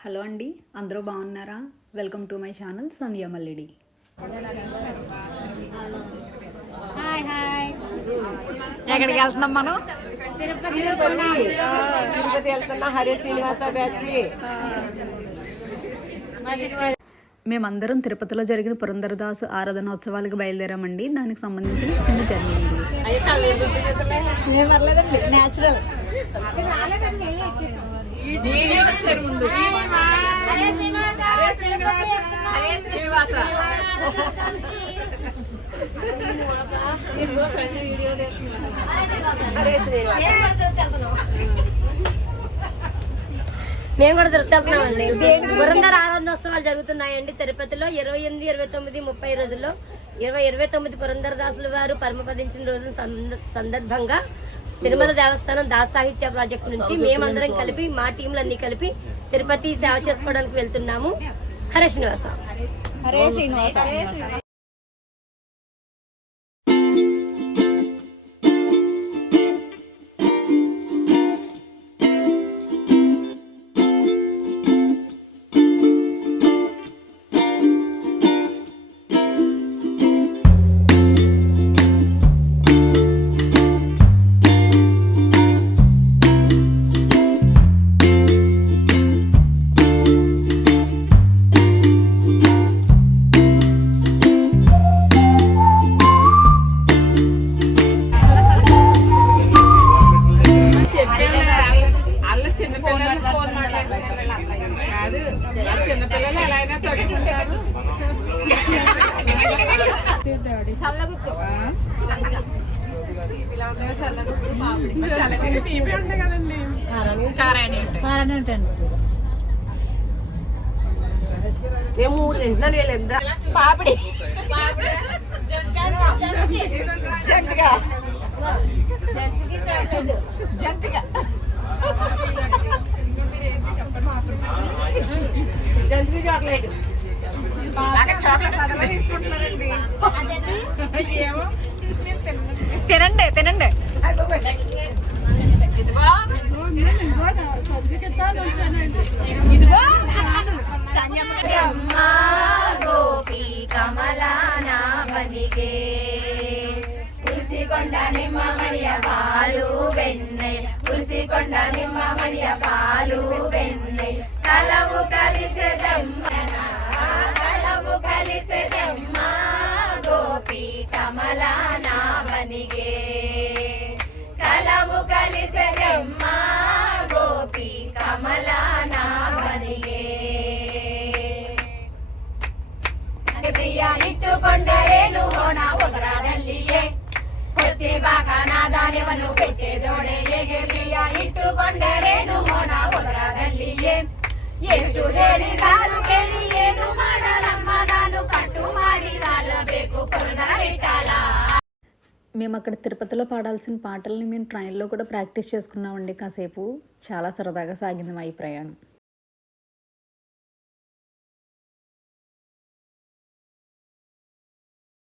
Hello అండి అందరూ బాగున్నారా? Welcome to my channel Sandhya Mallidi. Hi hi. ఎక్కడికి వెళ్తున్నాం మనం? తిరుపతి వెళ్తున్నాం. తిరుపతి. వెళ్తున్నా హరే శ్రీనివాస బ్యాచ్ మేమందరం తిరుపతిలో జరిగిన పురంధరదాసు ఆరాధనోత్సవాలకు బయలుదేరామండి. దానికి సంబంధించిన చిన్న జర్నీ ఇది మేము కూడా తిరుపతి వెళ్తున్నామండి పురందర ఆనందోత్సవాలు జరుగుతున్నాయండి. తిరుపతిలో ఇరవై ఎనిమిది ఇరవై తొమ్మిది ముప్పై రోజుల్లో ఇరవై ఇరవై తొమ్మిది పురందర దాసులు వారు పరమపదించిన రోజు సంద- సందర్భంగా తిరుమల దేవస్థానం దాస్ సాహిత్య ప్రాజెక్టు నుంచి మేమందరం కలిపి మా టీంలన్నీ కలిపి తిరుపతి సేవ చేసుకోవడానికి వెళ్తున్నాము. హరే శ్రీనివాస. హరే శ్రీనివాస. మేము మూడు తింటున్నాను వీళ్ళిద్దరు పాపిడి. జంతుగా. జంతుగా. జంతు చాక్లెట్. తినండి. తినండి గోపి కమలానా బనిగే పులిసి కొండ నిమ్మ మణియ పాలు వెన్నె పులిసి కొండ నిమ్మ మణియ పాలు వెన్నె. కలవు కలిసెదమ్మ ನಿನಗೆ ಕಲವು ಕಲಿಸಲೆಮ್ಮ ಗೋಪಿ ಕಮಲನಾಮನಿಗೆ ಪ್ರಿಯ ಇಟ್ಟುಕೊಂಡರೇನು ಹೋಣ ಉದರದಲ್ಲಿಯೇ ಪ್ರತಿಭಾಗನಾದ ನಿವನು ಬಿಟ್ಟೆ ದೊಡೆಯೇ ಪ್ರಿಯ ಇಟ್ಟುಕೊಂಡರೇನು ಹೋಣ ಉದರದಲ್ಲಿಯೇ ಎಷ್ಟು ಹೇಳಿದಾರು ಕೇಳಿ, ಏನು ಮಾಡಲಮ್ಮ? ನಾನು ಕಟ್ಟು ಮಾಡಿ ಸಾಲಬೇಕು ಪುರದರ ಬಿಟ್ಟಲ మేము అక్కడ తిరుపతిలో పాడాల్సిన పాటల్ని మేము ట్రైన్లో కూడా ప్రాక్టీస్ చేసుకున్నామండి కాసేపు. చాలా సరదాగా సాగింది మా ఈ ప్రయాణం.